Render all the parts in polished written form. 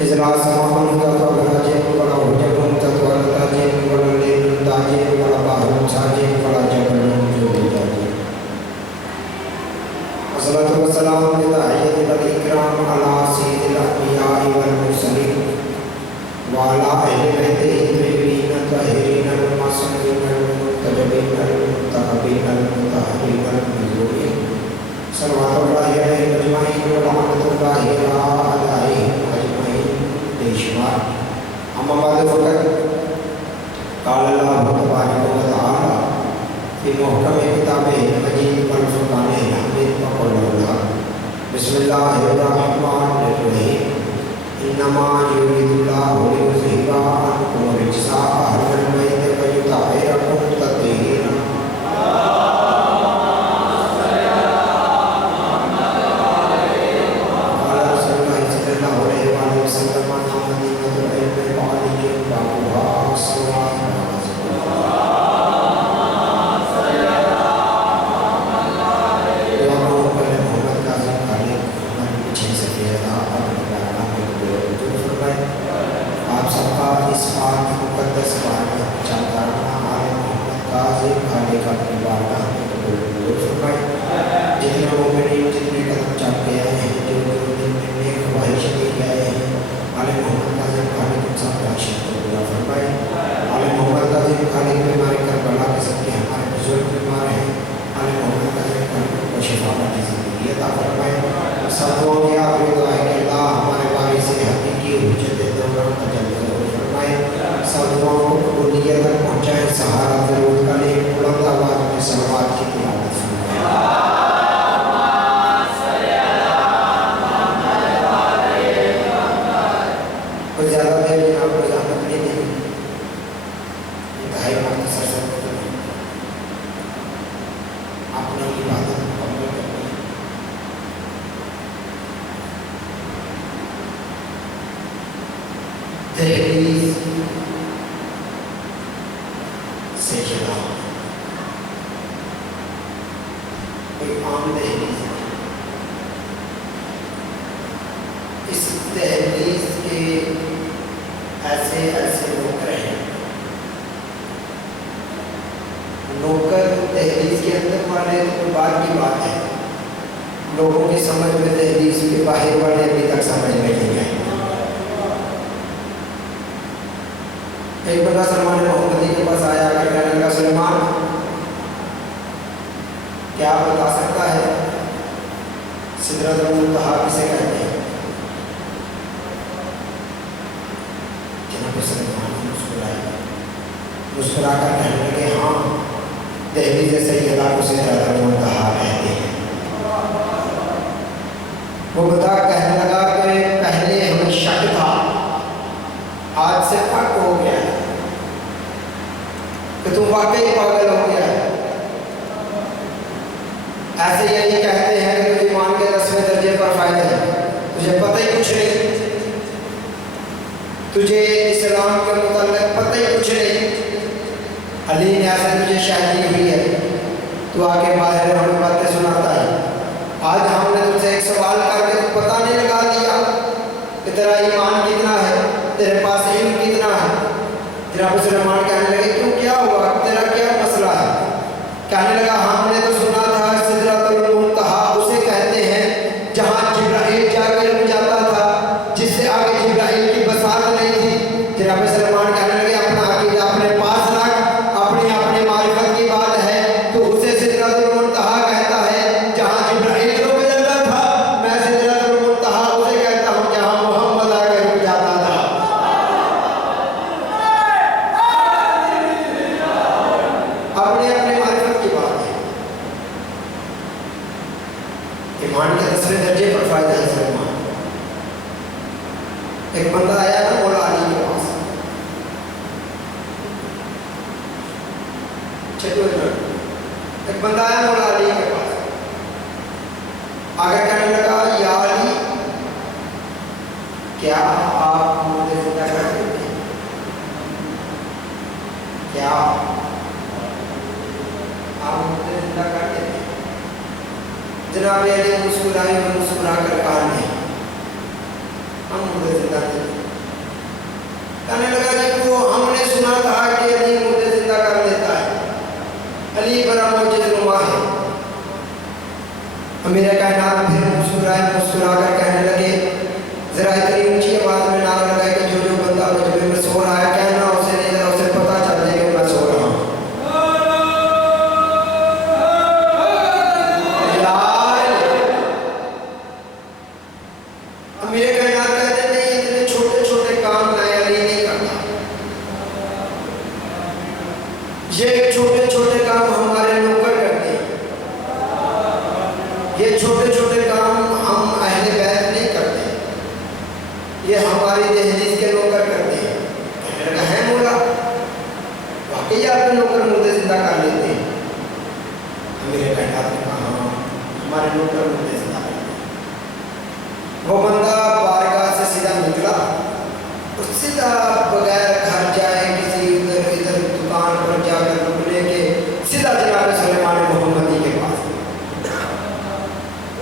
إجلاس محمد تطلع ولا وجبهم تطلع تاجين ولا ليل تاجين ولا بحر تاجين ولا جبل جبل والصلاة والسلام للداعية والإكرام على سيد الأنبياء والمرسلين وعلى أهل بيته الطيبين الطاهرين المعصومين المنتجبين المنتخبين المطهرين المنزولين صلوات الله عليهم أجمعين ورحمة الله عليهم أجمعين بإجماع. أما بعد فقد قال الله تبارك وتعالى في محكم كتابه المجيد والفرقان الحميد وقول الله بسم الله الرحمن الرحيم إنما يريد الله ليذهب عنكم الرجس أهل البيت ويطهركم تطهيرا. जनाब अली मुस्कुराए और मुस्कुरा कर कहा नहीं हम मुझे जिंदा प्यारी ऊंची आवाज में नारा लगाए कि जो जो बंदा मजमे में सो रहा है कहना उसे नहीं देना, उसे पता चल जाए कि मैं सो रहा हूँ। मेरे कहना कहते नहीं, इतने छोटे छोटे काम मैं अली नहीं करता। ये छोटे छोटे काम हमारे नौकर करते हैं, ये छोटे छोटे काम हम अहले बैत नहीं करते, ये हमारी दहलीज के नौकर करते हैं। कहने लगा है मौला, वाकई आपके नौकर मुर्दे जिंदा कर लेते हैं? मेरे कहना ने कहा हाँ, हमारे नौकर मुर्दे जिंदा कर लेते हैं। वो बंदा बारगाह से सीधा निकला, सीधा बगैर घर जाए किसी इधर इधर दुकान पर जाकर रुकने के सीधा जनाब सुलेमान मोहम्मदी के पास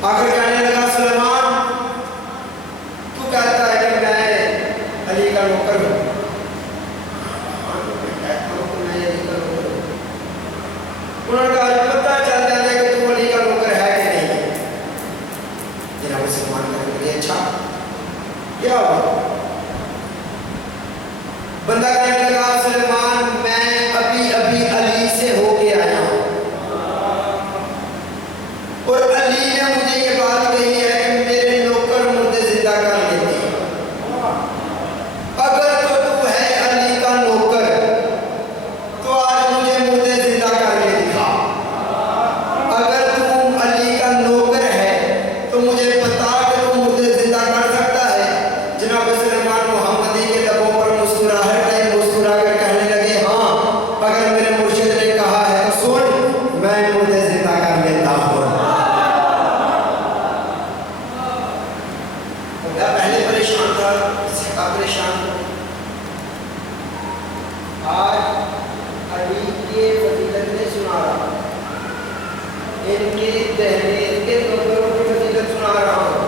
आकर कहने लगा, सुलेमान तू कहता है कि मैं अली का नौकर हूँ? उन्होंने कहा पता चल जाए कि तू अली का नौकर है कि नहीं। जनाब सुलेमान कहने, अच्छा क्या हुआ? बंदा कहने लगा, सुलेमान मैं अभी अभी अली से होके आया हूँ और अली ने मुझे ये बात कही है कि मेरे नौकर मुर्दे जिंदा कर लेते हैं। अगर तो तू है अली का नौकर तो आज मुझे मुर्दे जिंदा करके दिखा। अगर तू अली का नौकर है तो मुझे बता कि तू मुर्दे जिंदा कर सकता है। जनाब सुलेमान मोहम्मदी के लबों पर मुस्कुराहट है, मुस्कुरा कर कहने लगे, हाँ अगर मेरे मुर्शिद ने कहा है तो सुन, मैं मुर्दे जिंदा कर लेता हूँ। पहले परेशान था, इसका परेशान आज अली के फजीलत ने सुना रहा, इनकी दहलीज के नौकरों की फजीलत सुना रहा हूँ,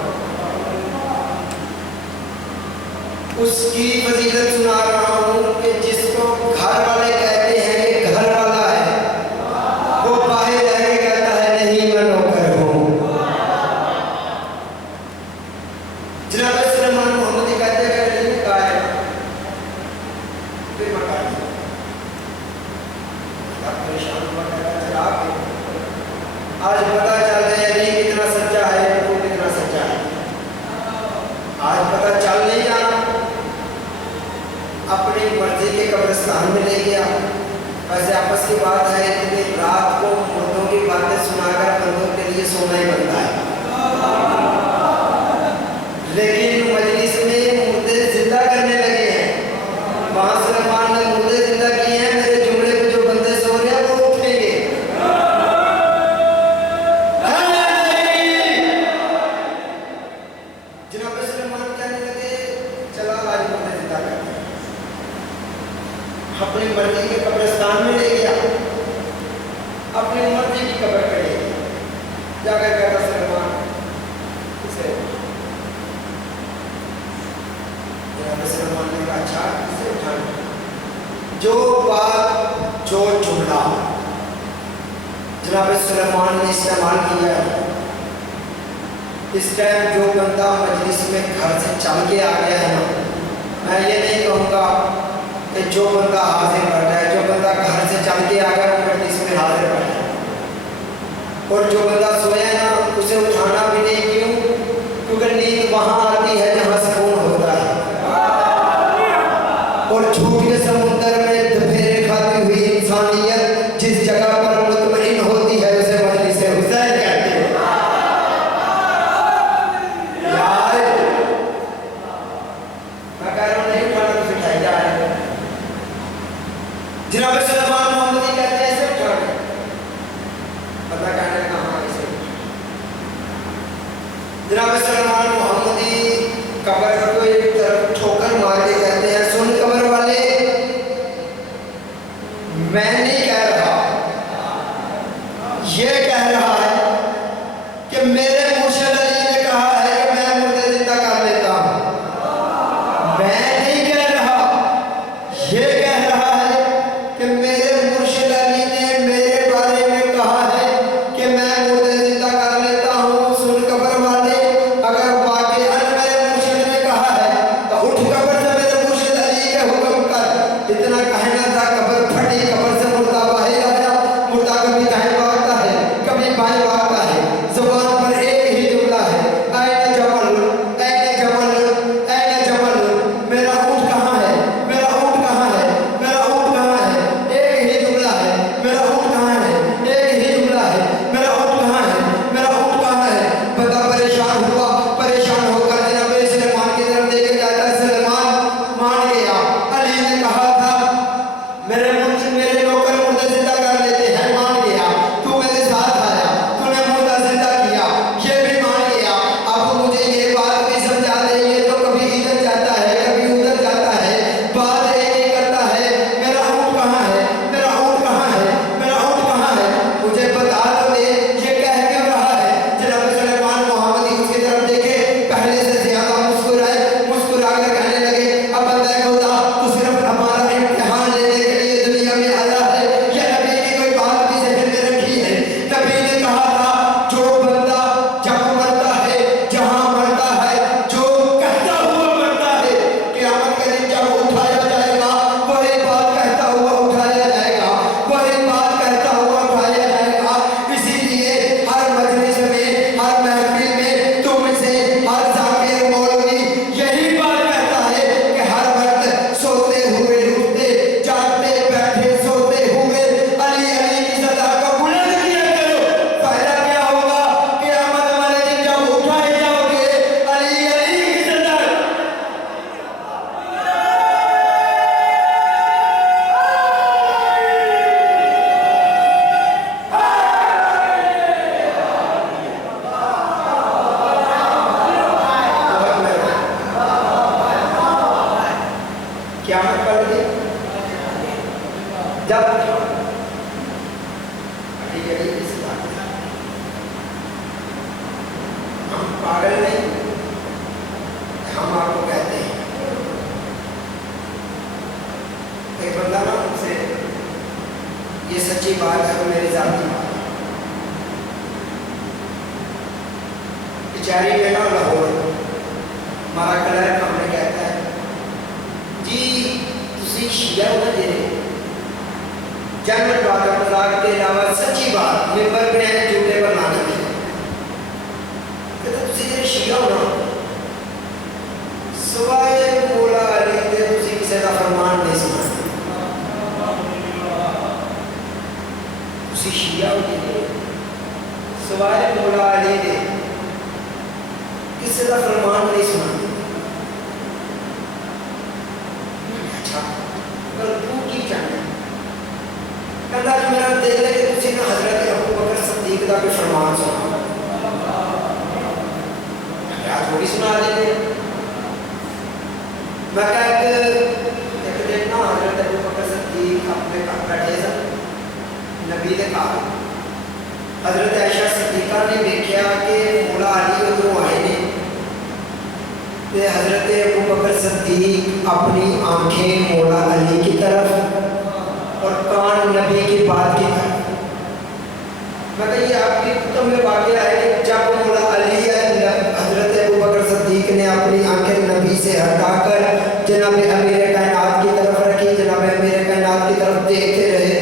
उसकी फजीलत सुना रहा हूँ कि जिसको घर वाले कहते हैं कि घर वाला है, वो बाहर रह के कहता है नहीं मैं नौकर हूँ। जनाब सुलेमान मोहम्मदी कहते हैं कि नहीं कहा है फिर मका दिया। परेशान हुआ, कहता चला आज पता चल गया अली कितना सच्चा है, वो कितना सच्चा है। आज पता चल नहीं जाना, अपनी मर्जी के कब्रिस्तान में ले गया। वैसे आपस की बात है कि रात को मुर्दों की बातें सुनाकर बंदों के लिए सोना ही बनता है, लेकिन मजलिस में मुर्दे जिंदा करने लगे हैं। वहां सुलेमान ने मुर्दे जिंदा किए हैं, मेरे जुमले पे जो बंदे सो रहे हैं वो उठेंगे। जनाब सुलेमान कहने लगे, चला आज मुर्दे जिंदा कर दिया। अपनी मर्जी के कब्रिस्तान में ले गया, अपनी मर्जी की कब्र पे ले गया। जाकर कहता सुलेमान इसे, जनाब सुलेमान ने कहा अच्छा इसे उठाना। जो बात जो जुमला जनाब सुलेमान ने इस्तेमाल किया है, इस टाइम जो बंदा मजलिस में घर से चल के आ गया है ना, मैं ये नहीं कहूँगा कि जो बंदा हाजिर बैठा है, जो बंदा घर से चल के आ गया वो मजलिस में हाजिर बैठा है, और जो बंदा सोया है ना उसे उठाना भी नहीं। क्यों? क्योंकि नींद वहाँ आती है जहाँ सुकून होता है, और झूठ के समुद्र में दफेरे खाती हुई इंसानियत जिस जगह पर मुतमईन होती है उसे मजलिस हुसैन कहते हैं। यार मैं कह रहा हूँ नहीं उठाना तो उठाई जा रहा है। जनाब सुलेमान मोहम्मदी कहते हैं इसे उठाना, पता कहने लगा हाँ इसे। जनाब सुलेमान मोहम्मदी कब्र पर कोई तरफ ठोकर मार के कहते हैं, सुन कब्र वाले, मैं नहीं कह रहा, ये कह रहा है कि मेरे मुर्शिद अली ने कहा है कि मैं मुर्दे जिंदा कर लेता हूँ। मैं नहीं कह रहा, ये कह रहा है कि मेरे क़यामत पल के जब इस बात हम पागल नहीं, हम आपको कहते हैं। एक बंदा ना मुझसे, ये सच्ची बात है तो मेरे साथ की बात है, बेचारी में ना लाहौर हमारा क्लर्क हमें कहता है जी तुसी शिया हो ना जेरे जनरल बात मजाक के अलावा सच्ची बात मेंबर पे झूठे पर लाना नहीं तो तुसी जेरे शिया हो ना सवाए मौला अली दे तुसी किसी का फरमान नहीं सुना, तुसी शिया हो जेरे सवाए मौला अली दे किसी का फरमान नहीं सुना। अच्छा पर तू की जाने कहता कि मेरा दिल है कि तुझे ना हजरत अबू बकर सिद्दीक का कोई फरमान सुना, क्या थोड़ी सुना देते। मैं कहा एक दिन ना हजरत अबू बकर सिद्दीक अपने घर बैठे सन नबी के घर, हजरत आयशा सिद्दीका ने देखा कि मौला अली उधरों आए ने, हजरत अबू बकर सिद्दीक अपनी आंखें मौला अली की तरफ और कान नबी की बात की तरफ। मैं कही आपकी कुतुब में वाक़या है कि जब मौला अली हजरत अबू बकर सिद्दीक ने अपनी आंखें नबी से हटाकर जनाब अमीर कायनात की तरफ रखी, जनाब अमीर कायनात की तरफ देखते रहे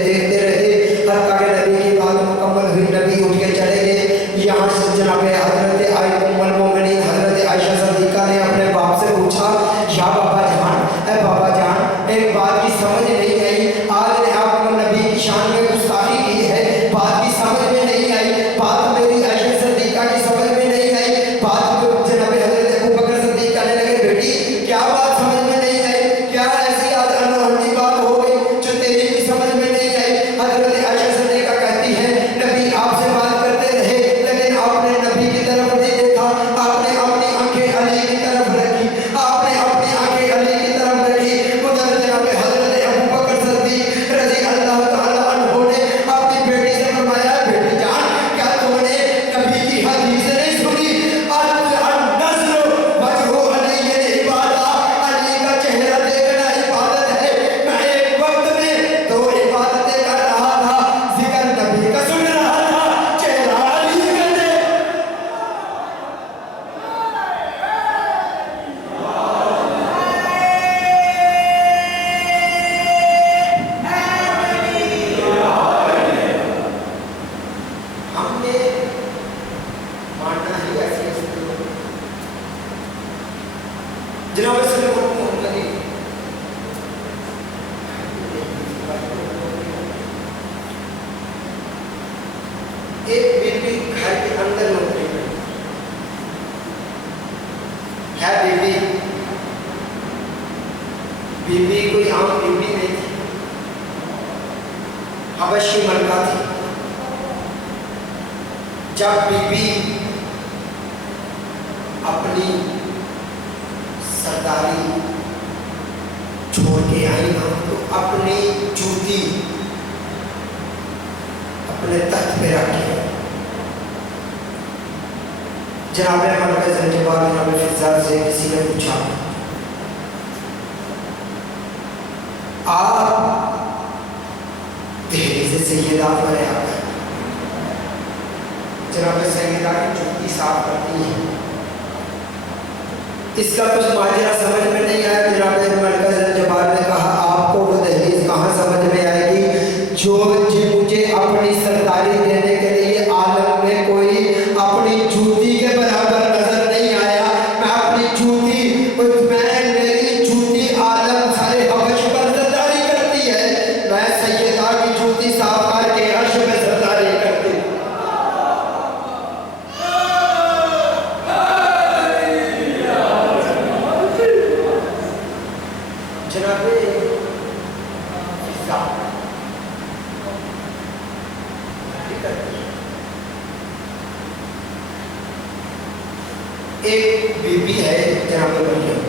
हत्ता कि नबी की बात मुकम्मल हुई, नबी उठ के चले गए। यहाँ से जनाब हजरत उम्मुल मोमिनीन हजरत आयशा सिद्दीका ने अपने बाप से पूछा, या बाबा जान, ए बाबा जान, एक बात की समझ नहीं आई, आज ने आपको नबी की शान में गुस्ताखी की है, बात की समझ में नहीं आई, बात मेरी आयशा सिद्दीका की समझ में नहीं आई, बात जनाब हजरत अबू बकर सिद्दीक कहने लगे बेटी क्या बात समझ में नहीं आई, क्या ऐसी आज अनहोनी बात हो गई जो तेरी भी समझ में नहीं आई। हजरत आयशा सिद्दीका कहती है नबी आपसे बात करते रहे लेकिन आपने नबी की तरफ नहीं देखा, आपने अपनी आंखें अली की तरफ रखी, आपने अपनी आंखें अली की तरफ रखी। उधर जनाब हजरत अबू बकर सिद्दीक रज़ी अल्लाह तआला अन्हु ने अपनी बेटी से फरमाया बेटी जान क्या तुमने नबी की हदीस नहीं सुनी, अन-नज़्र वजहु अली इबादत, अली का चेहरा देखना इबादत है। मैं एक वक्त में तो इबादतें कर रहा था, जिक्र नबी का सुन रहा था, चेहरा अली का देख। हमने मानना ही ऐसी जनाब सल्लल्लाहु अलैहि वसल्लम एक बीबी घर के अंदर नौकरी है, बीबी कोई आम बीबी नहीं थी, हबशी मलका थी। जब बीबी अपनी सरदारी छोड़ के आई ना तो अपनी जूती अपने तख्त पे रखी। जनाब मलका ज़ंजबार जनाब फिज़ा से किसी ने पूछा आप दहलीज़ सैयदा पर आकर जनाब सैयदा की जूती साफ करती है, इसका कुछ माजरा समझ में नहीं आया। जनाब मलका ज़ंजबार ने कहा आपको वो दहलीज़ कहाँ समझ में आएगी जो मुझे अपनी सरदारी देने के लिए आलम में कोई अपनी जूती के बराबर नजर नहीं आया। मैं अपनी जूती मेरी जूती आलम सारे हबश पर सरदारी करती है, मैं सैयदा की जूती साफ करके अर्श में सरदारी करती हूँ। जनाब एक बीबी है जनाब मरियम,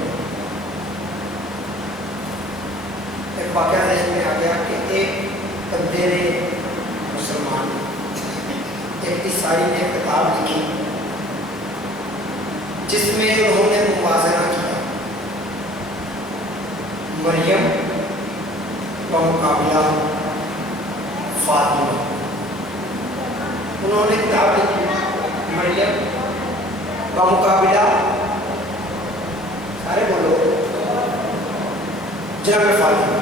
واقعہ ذہن میں آ گیا کہ ایک بندے نے مسلمان ایک عیسائی نے کتاب لکھی جس میں انہوں نے موازنہ کیا مریم بمقابلہ فاطمہ. انہوں نے کتاب لکھی مریم بمقابلہ سارے بولو جناب فاطمہ.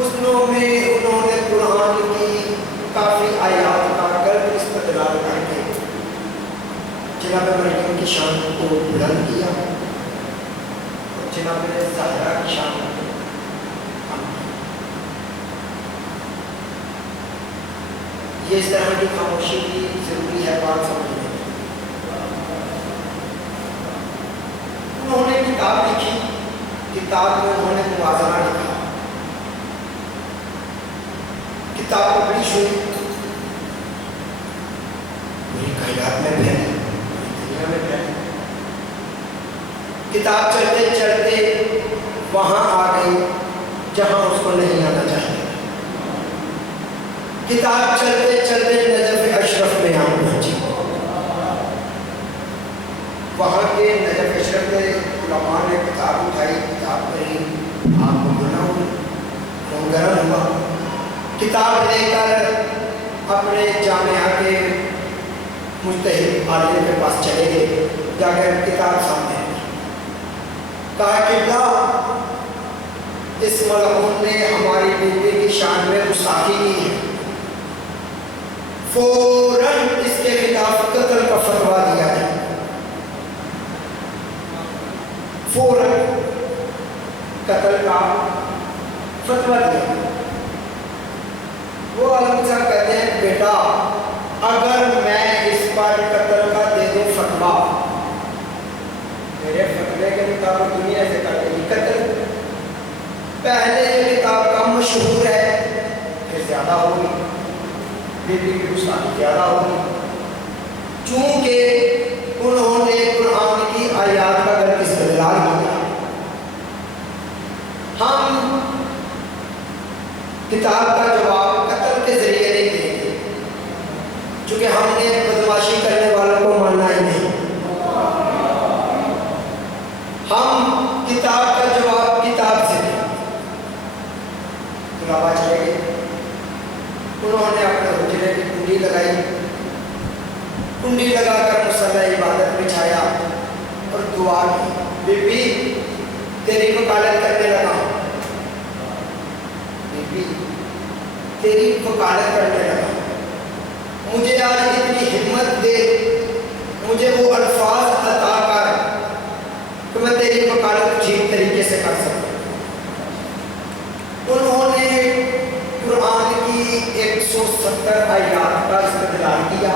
اس نو میں انہوں نے قرآن کی کافی آیات کا غلط استدلال کر کے جناب مریم کی شان کو بلند کیا اور جناب زہرا کی شان کو کم کیا. یہ اس طرح کی خاموشی کی ضروری ہے بات سمجھنے میں. انہوں نے کتاب لکھی, کتاب میں انہوں نے موازنہ لکھا, کتاب پبلش ہوئی, پوری کائنات میں پھیلی, دنیا میں پھیلی. کتاب چلتے چلتے وہاں آ گئی جہاں اس کو نہیں آنا چاہیے. کتاب چلتے چلتے نجف اشرف میں آ پہنچی. وہاں کے نجف اشرف کے علماء نے کتاب اٹھائی, کتاب پڑھی, آپ کو بنا خون گرم ہوا. کتاب لے کر اپنے جامعہ کے مجتہد عالم کے پاس چلے گئے. جا کر کتاب سامنے کہا کہ اللہ اس ملعون نے ہماری بیٹی کی شان میں گستاخی کی ہے, فوراً اس کے خلاف قتل کا فتویٰ دیا ہے. فوراً قتل کا فتویٰ دیا. وہ عالم صاحب کہتے ہیں بیٹا اگر میں اس پر قتل کا دے دوں فتویٰ, میرے فتوے کے مطابق دنیا سے کر دے گی قتل. پہلے یہ کتاب کم مشہور ہے, پھر زیادہ ہوگی, بیٹی کی گستاخی زیادہ ہوگی. چونکہ انہوں نے قرآن کی آیات کا غلط استدلال کیا. ہم کتاب کا جواب قتل کے ذریعے نہیں دیں گے, چونکہ ہم نے بدماشی کرنے والوں کو ماننا ہی نہیں. ہم کتاب کا جواب کتاب سے دیں. طلباء چلے گئے, انہوں نے اپنے حجرے کی کنڈی لگائی, کنڈی لگا کر مصلی عبادت بچھایا اور دعا کی, بی بی تیری وکالت کرنے لگا ہوں, بی بی تیری وکالت کرنے لگا ہوں, مجھے آج اتنی ہمت دے, مجھے وہ الفاظ عطا کر کہ میں تیری وکالت ٹھیک طریقے سے کر سکوں. انہوں نے قرآن کی 170 آیات کا استدلال کیا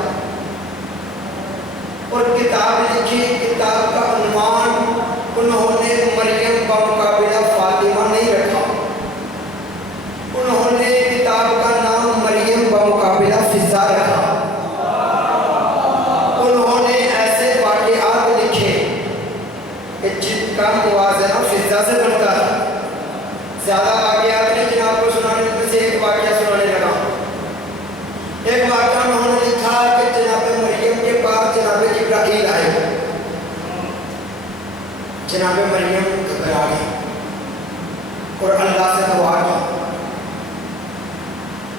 اور کتاب لکھی. کتاب کا عنوان انہوں نے مریم بمقابلہ فاطمہ نہیں رکھا, انہوں نے کتاب کا نام مریم بمقابلہ فضا رکھا. انہوں نے ایسے واقعات لکھے کہ جن کا موازنہ فضا سے بنتا ہے. زیادہ واقعات نہیں جناب کو سنانے میں سے ایک واقعہ سنانے لگا. ایک واقعہ انہوں نے لکھا کہ جناب مریم کے پاس جناب جبرائیل آئے. جناب مریم گھبرا گئی اور اللہ سے دعا کی,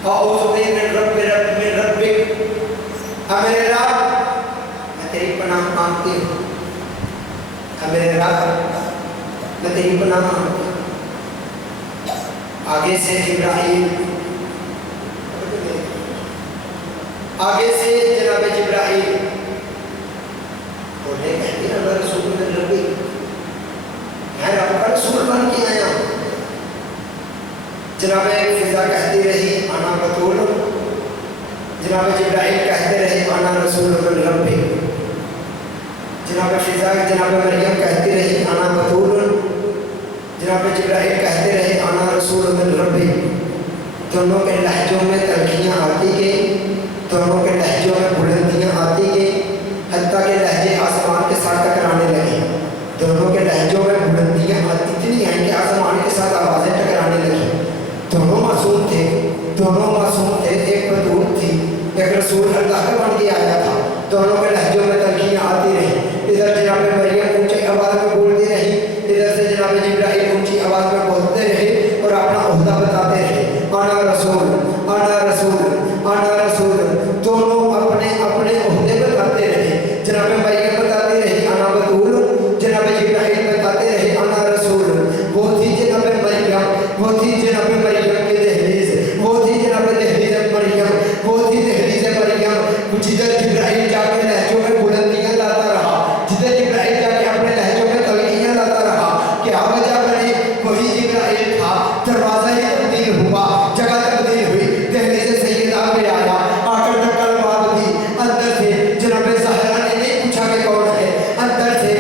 اعوذ من ربک, میرے رب میں تیری پناہ مانگتی ہوں, میرے رب میں تیری پناہ مانگتی ہوں. آگے سے جبرائیل, آگے سے جناب جبرائیل بولے کہتے ہیں اللہ رسول من ربی, میں رب کا رسول بن کے آیا ہوں. جناب فضا کہتی رہی انا بطول, جناب جبرائیل کہتے رہے انا رسول من ربی. جناب فضا جناب مریم کہتی رہی انا بطول, جناب جبرائیل کہتے رہے انا رسول من ربی. دونوں کے لہجوں میں تلخیاں آتی گئی, دونوں کے لہجوں میں بلندیاں آتی گئی, حتیٰ کہ لہجے آسمان کے ساتھ ٹکرانے لگے. دونوں کے لہجوں میں بلندیاں اتنی ہیں کہ آسمان کے ساتھ آوازیں जनाब जिब्राइल ऊंची आवाज में बोलते रहे और अपना ओहदा बताते रहे, आना रसूल, आना रसूल, आना रसूल। दोनों अपने अपने ओहदे बताते रहे। जनाब मरियम बताती रही आना बतूल, जनाब जिब्राइल बताते रहे आना रसूल। वो थी जनाब मरियम, वो थी जनाब मरियम की दहलीज, वो थी जनाब दहलीज मरियम, वो थी दहलीज मरियम। जिधर जिब्राइल जाके लहजों में बुलंदियां लाता रहा, जिधर जिब्राइल जाके अपने लहजों में तलगियां लाता रहा, क्या वजह बनी? वही जिब्राइल था। दरवाजा ही तब्दील हुआ, जगह तब्दील हुई, दहलीज सैयदा पे आया, आकर धक्का बात दी। अंदर से जनाब ज़हरा ने नहीं पूछा कि कौन है, अंदर से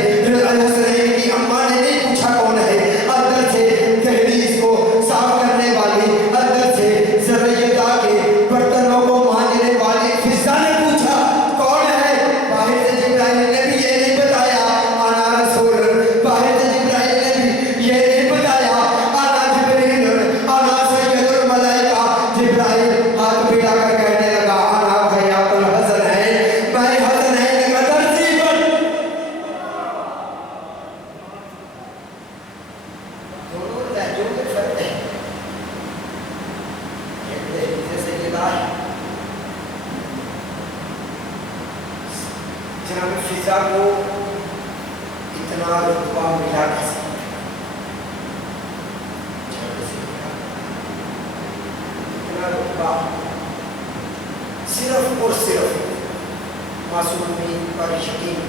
हसनैन की अम्मा ने नहीं पूछा कौन है, अंदर से दहलीज को साफ करने वाली, अंदर से ज़रैयदा के बर्तनों को मांजने वाली फिज़ा ने पूछा कौन है। बाहर से जिब्राइल ने भी ये नहीं बताया आना रसूल, बाहर से जिब्राइल ने भी ये नहीं बताया आना जिब्रील, आना सैयदुल मलाइका। जिब्राइल हाथ मिलाकर कहने लगा आना गयातुल हसनैन, मैं हसनैन का दर्जी बन। दोनों लहजों में फर्क है। एक दहलीज सैयदा है, जनाब फिजा को इतना रुतबा मिला कैसे? इतना रुतबा सिर्फ और सिर्फ मासूमी और यकीन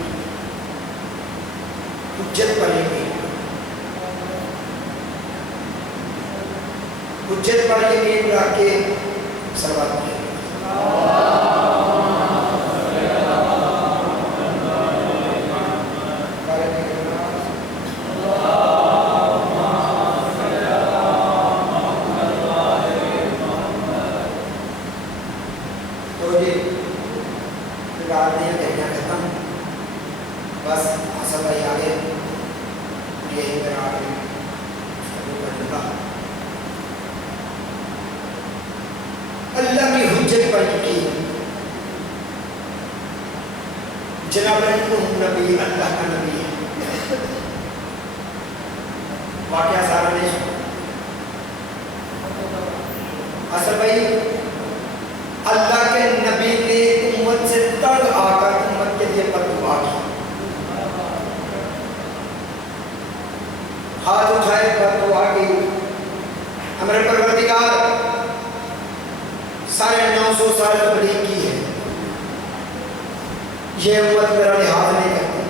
हुज्जत बनेगी, हुज्जत पर यकीन रख के सवाल किया। तो जी गालियाँ कहना खत्म, बस असल भाई आगे यही मेरा आगे अल्लाह की हुज्जत पर यकीन। जनाब नूह नबी अल्लाह का नबी है, वाक़या सारा नहीं सुना। असल भाई अल्लाह के नबी ने उम्मत से तंग आकर उम्मत के लिए बददुआ की, हाथ उठाए बददुआ की, हमारे परवरदिगार 950 साल तबलीग की है, ये उम्मत मेरा लिहाज नहीं करती,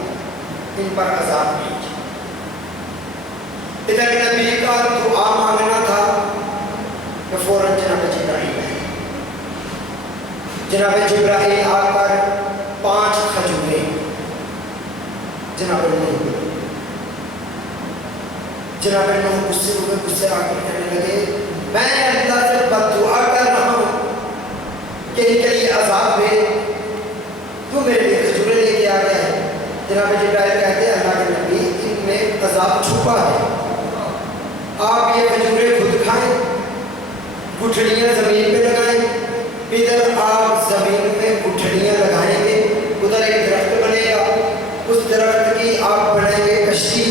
इन पर अज़ाब नहीं। इधर नबी का दुआ मांगना था कि फौरन जनाब जिब्राइल आए। जनाब जिब्राइल आकर 5 खजूरें जनाब नूह गुस्से आकर कहने लगे मैं अल्लाह से बद्दुआ कर रहा हूँ कि इनके लिए अज़ाब दे, तू मेरे लिए खजूरें लेके आ गया है। जनाब जिब्राइल कहते हैं अल्लाह के नबी इनमें अज़ाब छुपा है, आप ये खजूरें खुद खाएं, गुठलियाँ ज़मीन पे लगाएं। इधर आप ज़मीन में गुठलियाँ लगाएंगे, उधर एक दरख्त बनेगा, उस दरख्त की आप बनाएंगे कश्ती,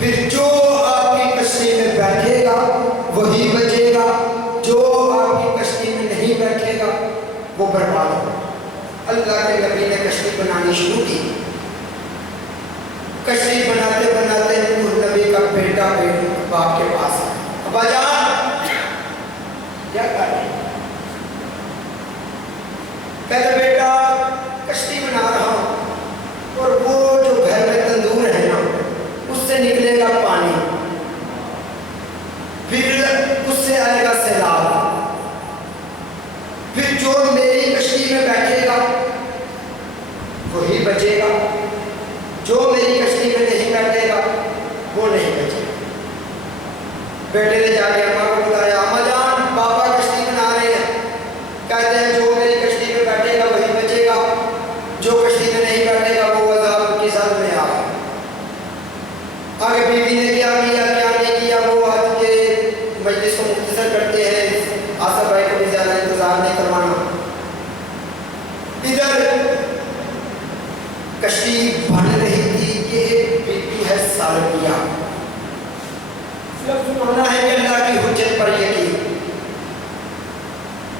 फिर जो आपकी कश्ती में बैठेगा वही बचेगा, जो आपकी कश्ती में नहीं बैठेगा वो बर्बाद होगा। अल्लाह के नबी ने कश्ती बनानी शुरू की। कश्ती बनाते बनाते नूह नबी का बेटा बाप के पास अब्बा जान क्या कर रहे? कहते बेटा कश्ती बना रहा हूँ और वो जो घर में तंदूर है ना उससे निकलेगा पानी, फिर उससे आएगा सैलाब, फिर जो मेरी कश्ती में बैठेगा वही बचेगा, जो मेरी कश्ती में नहीं बैठेगा वो नहीं बचेगा। बेटे ने जाके अम्मा को बताया, अम्मा जान पापा कश्ती बना रहे हैं, कहते हैं जो मेरी कश्ती में बैठेगा वही बचेगा, जो कश्ती में नहीं बैठेगा वो अज़ाब की साथ में आएगा। आगे बीवी ने क्या किया क्या नहीं किया वो आज के मजलिस को मुख्तसर करते हैं, आसफ भाई को भी ज़्यादा इंतज़ार नहीं करवाना। इधर कश्ती बन रही थी, ये एक बीबी है सालबिया, सिर्फ सुनाना है कि अल्लाह की हुज्जत पर यकीन।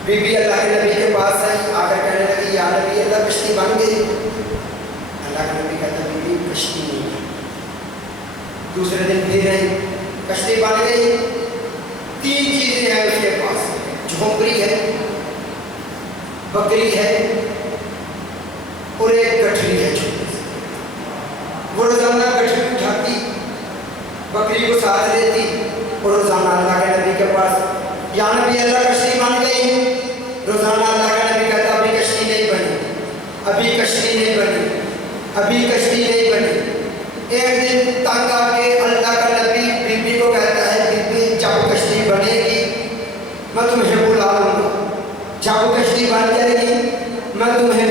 बीबी अल्लाह के नबी के पास आई, आकर कहने लगी या नबी अल्लाह कश्ती बन गई। अल्लाह के नबी कहता बीबी कश्ती नहीं है। दूसरे दिन फिर आई, कश्ती बन गई। 3 चीजें हैं उसके पास, झोंपड़ी है, बकरी है और एक गठरी है छोटी सी। वो रोजाना गठरी उठाती, बकरी को साथ लेती और रोजाना अल्लाह के नबी के पास या नबी अल्लाह कश्ती बन गई। रोजाना अल्लाह का नबी कहता अभी कश्ती नहीं बनी, अभी कश्ती नहीं बनी, अभी कश्ती नहीं बनी। एक दिन तंग आके अल्लाह का नबी बीबी को कहता है बीबी जब कश्ती बनेगी मैं तुम्हें बुला लूँगा, जब कश्ती बन जाएगी मैं तुम्हें